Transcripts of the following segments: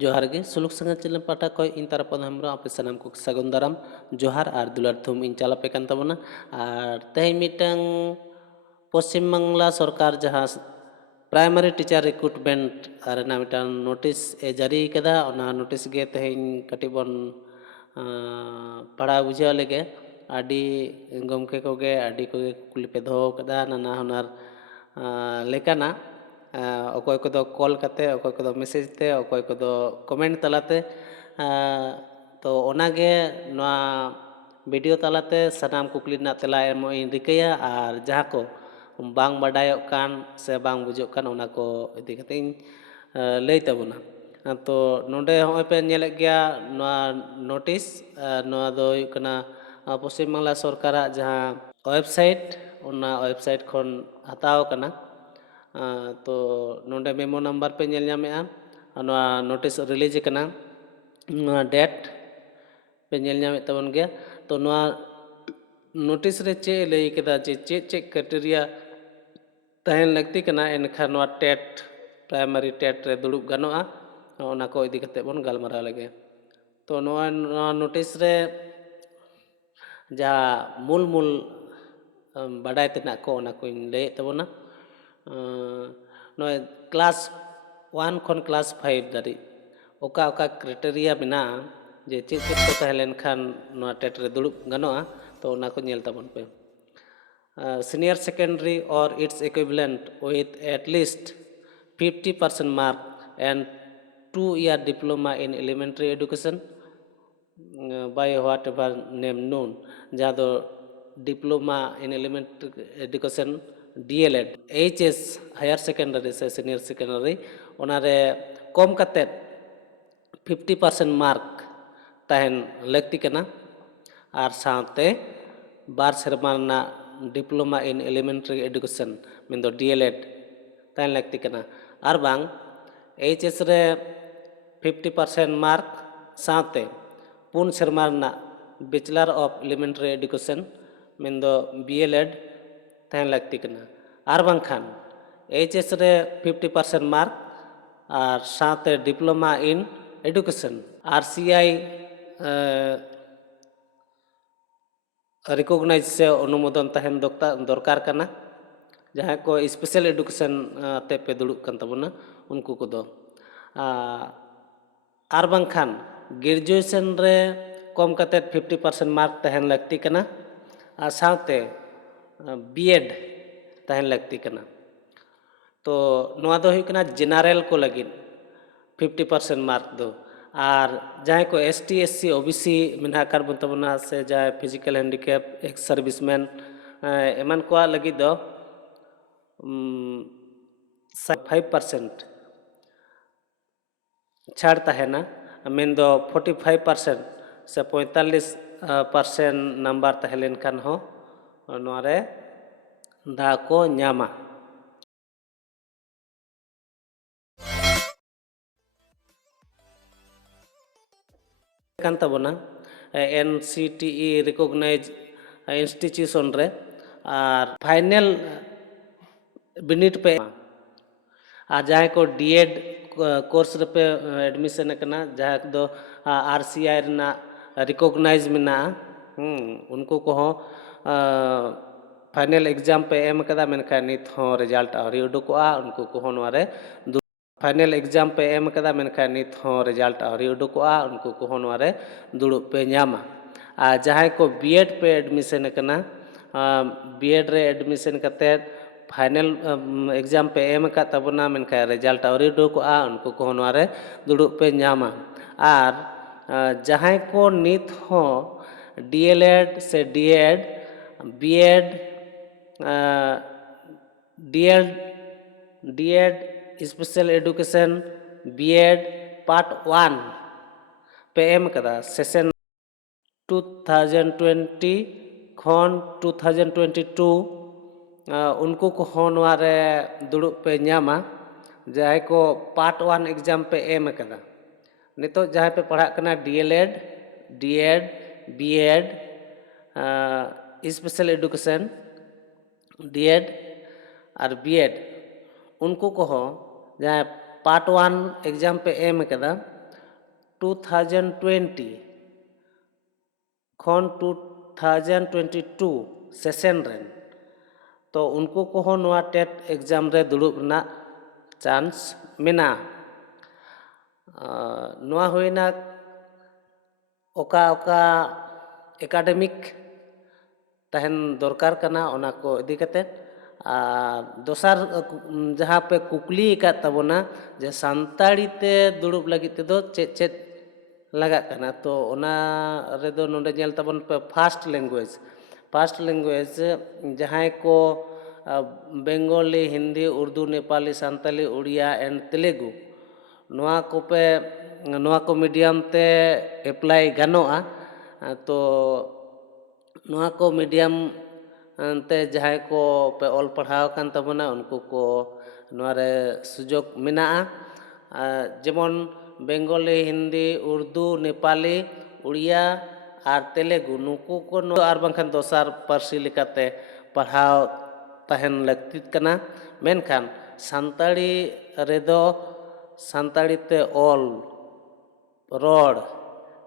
जोहार गे सुलुक संगा चैनल पाटा खय इन तारापद हेम्ब्रम आपे सानाम को सागुन दाराम जोहार आर दुलार थुम इन चालापे कान ताबोना आर तेहें मिटंग पश्चिम बांगला सरकार जहाँ प्राइमरी टीचर रिक्रूटमेंट आरेना मिटंग नोटिस ए जारी कदा ओना नोटिस गे तेहें कटी बन पढ़ा बुझाव लेगे आदि गमके कोगे आदि कोगे कुली पे दोहो कदा नाना हुनार लेकाना अकोय को कॉल करते अकोय को मैसेज ते अकोय को कमेंट तलाते तो ओनागे नोआ वीडियो तलाते सनाम कुकली ना तेला एम रिकया और जहाँ को बांग बाडायोक कान से बांग बुझोक कान ओना को इदी कते लई तबोना तो नोडे होय पे नेले गया नोआ नोटिस नोआ दो हुयुक कना पश्चिम बांगला सरकार जहाँ वेबसाइट ओना वेबसाइट खन हताव कना तो नोडे मेमो नंबर पे नेल ᱧᱟᱢᱮᱜᱼᱟ नोआ नोटिस रिलीज कना नोआ डेट पे नेल ᱧᱟᱢᱮᱜ ताबन गया तो नोआ नोटिस रे चे लई केदा जे चे चे क्राइटेरिया तहन लगती कना एनखा नोआ टेट प्राइमरी टेट रे दुड़ुब गानोआ ओना को इदी कते बन गालमारा लगे तो नोआ नोटिस रे जा मूल मूल बाडाय तेना को ओना को लई तबोना नोए क्लास 1 खन क्लास 5 दारी ओका ओका क्राइटेरिया बिना जे चेक चेक को तहलेन खान नोआ टेट रे दुड़ुब गानोआ तो ओना को नेल ताबन पे senior secondary or its equivalent with at least 50% mark and 2-year diploma in elementary education by whatever name known जहाँ दो diploma in elementary education DLED HS higher secondary से सीनियर सेकेंडरी ओनारे कम कते 50% मार्क तहन लगती कना आर साथे बार सेरमाना डिप्लोमा इन एलिमेंट्री एडुकेशन मेन दो DLED तहन लगती कना आर बांग HS रे 50% मार्क साथे पुन सेरमाना बैचलर ऑफ एलिमेंट्री एडुकेशन मेन दो BLED तहन लगती कना आर बांखान HS रे 50% मार्क और साथे diploma in education RCI recognise से अनुमोदन तहन दरकार कना जहाँ को स्पेशल एडुकेशन ते पे दुड़ुब कान ताबोना उनको को दो आर बांखान ग्रेजुएशन रे कम कते 50% मार्क तहन लगती कना आ साथे BEd तहन लगती कना तो नोआ दो हुई कना जनरल को लगी 50% मार्क दो और जहाँ को ST SC OBC मिना कर बन तबना से जहाँ फिजिकल हैंडिकैप एक्स सर्विसमैन एमन को लगी दो 5% छाड़ तहना मेन दो 45% से 45% नंबर तहलेन खान हो नोरे दा को ᱧᱟᱢᱟ kan tabona NCTE recognize institution रे और फाइनल बिनिट पे आ जहाँ को DED कोर्स पे एडमिशन करना जहाँ दो RCI ना रिकॉग्नाइज मिना उनको को हो फाइनल एग्जाम पे एम कदा मेनका नित हो रिजल्ट आरी उडुकोआ उनको को हो नोरे फाइनल एग्जाम पे एम कदा मेनका नित हो रिजल्ट आरी उडुकोआ उनको को हो नोरे दुड़ुब पे ᱧᱟᱢᱟ आ जहाँ को BEd पे एडमिशन करना BEd रे एडमिशन करते फाइनल एग्जाम पे एम का तबना मेनका रिजल्ट आरी उडुकोआ उनको को हो नोरे दुड़ुब पे ᱧᱟᱢᱟ आर जहाँ को नित हो DLED से DED BEd DED special education BEd part 1 पे एम कदा सेशन 2020 खन 2022 उनको को होनवारे दुड़ुब पे ᱧᱟᱢᱟ जहाँ को पार्ट 1 एग्जाम पे एम कदा नितो जहाँ पे पढ़ा कना DLED DED BEd special education DED और BEd उनको को हो जहाँ पार्ट 1 एग्जाम पे एम कदा 2020 ᱠᱷᱚᱱ 2022 ᱥᱮᱥᱮᱱ ᱨᱮᱱ तो उनको को नोआ टेट एग्जाम रे दुड़ुब रना चांस मेना नोआ होइना ओका ओका एकाडेमिक तहन दरकार कना ओना को इदी कते दोसार जहाँ पे कुकली का तबना जे सान्ताड़ी ते दुड़ुब लगी ते दो चेत चेत लगा कना तो ओना रे दो नोंडे जेल तबन पे फास्ट लैंग्वेज जहाँ को बेंगोली हिंदी उर्दू नेपाली सान्ताली उड़िया एंड तेलुगु नोआ को पे नोआ को मीडियम ते अप्लाई गानोआ तो नोआ को मीडियम ते जहाँ को पे ऑल पढ़ाव कान तबना उनको को नोआ रे सुजोग मेना जेमन बेंगोली हिंदी उर्दू नेपाली उड़िया और तेलुगु नुकु को और बांखान दोसार पार्सी लेकाते पढ़ाव तहन लगती कना मेनखान सान्ताड़ी रेदो सान्ताड़ी ते ऑल रोड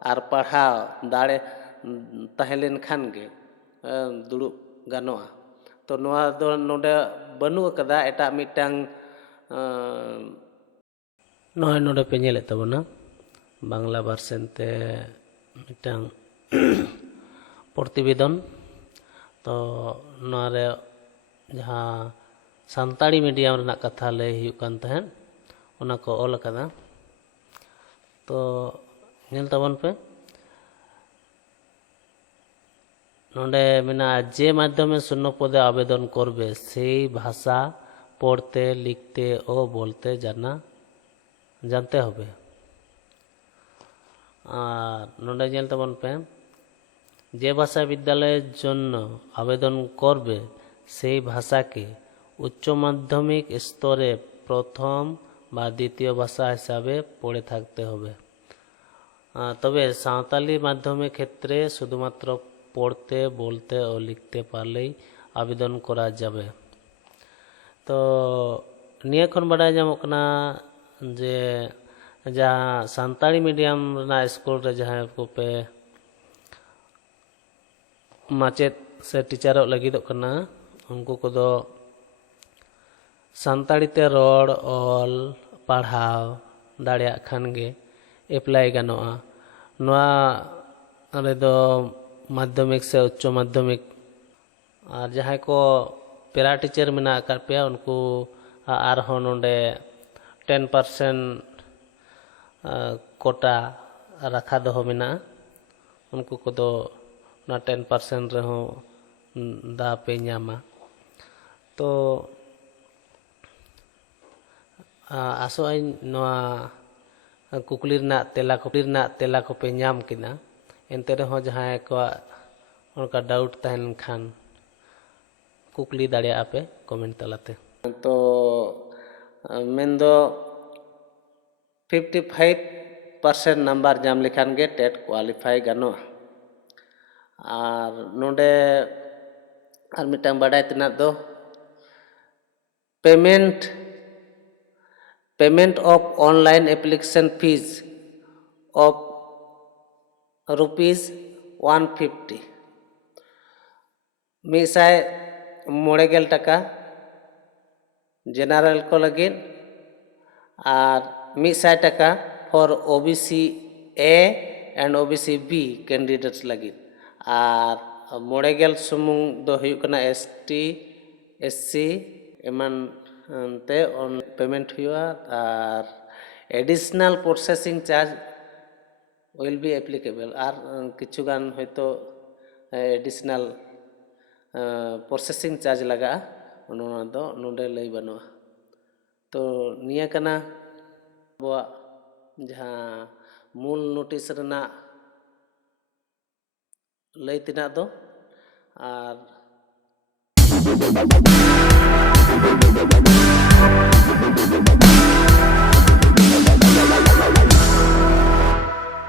और पढ़ाव दाड़े तहलेन खान गे दुड़ुब गानोआ तो नोआ दो नोडे बनु कदा एटा मिटांग नोय नोडे पे नेले तबना बांग्ला भार्सन ते मिटांग प्रतिवेदन तो नोआ रे जहाँ सान्ताड़ी मीडियम रना कथा लय हुयुग कान तहन ओना को ऑल कदा तो नेल तबन पे नोंडे मेना जे माध्यमे शून्य पदे आवेदन करबे सेई भाषा पढ़ते लिखते ओ बोलते जानते होबे नोंडे नेल तबन पे जे भाषा विद्यालय जन्य आवेदन करबे सेई भाषा के उच्च माध्यमिक स्तरे प्रथम बा द्वितीय भाषा हिसाबे पढ़े थाकते होबे तबे सावताली माध्यमिक क्षेत्रे शुधुमात्र पढ़ते बोलते और लिखते पारलेई आवेदन करा जाबे तो निया खन बाडाय जामोग कना जे जहाँ सान्ताड़ी मीडियम रना स्कूल रे जहाँ को पे माचेत से टीचरों लगिदोग कना उनको को दो सान्ताड़ी ते रोड ऑल पढ़ाव दाड़िया खान गे एप्लाई गानोआ नोआ रे दो माध्यमिक से उच्च माध्यमिक और जहाँ को पेरा टीचर मेना कर पे उनको आर हो नोंडे 10% कोटा रखा दो मेना उनको को दो ना 10% रहो दा पे ᱧᱟᱢᱟ तो आसोआई नोआ कुकली तेला को पे ᱧᱟᱢ किना एनते रहो जहाँ को उनका डाउट तहन खान कुकली दाड़िया पे कमेंट तलाते तो मेंदो 55% नंबर जाम लेखान गे टेट क्वालिफाई गानो और नोडे और मिटांग बाडाय तना दो payment of online application fees of ₹150 मिसाय मोड़ेगेल टका जेनरल को लगे और मिसाय टका for OBC A and OBC B candidates लगे और मोड़ेगेल सुमुंग दो हुयुग कना ST SC एमन ते ऑन पेमेंट हुआ और additional processing charge will be applicable और किचुगान है तो एडिशनल प्रोसेसिंग चार्ज लगा उन्होंने दो नोडे लई बनो तो निया कना बुआ जहाँ मूल नोटिस रना लई तिना दो और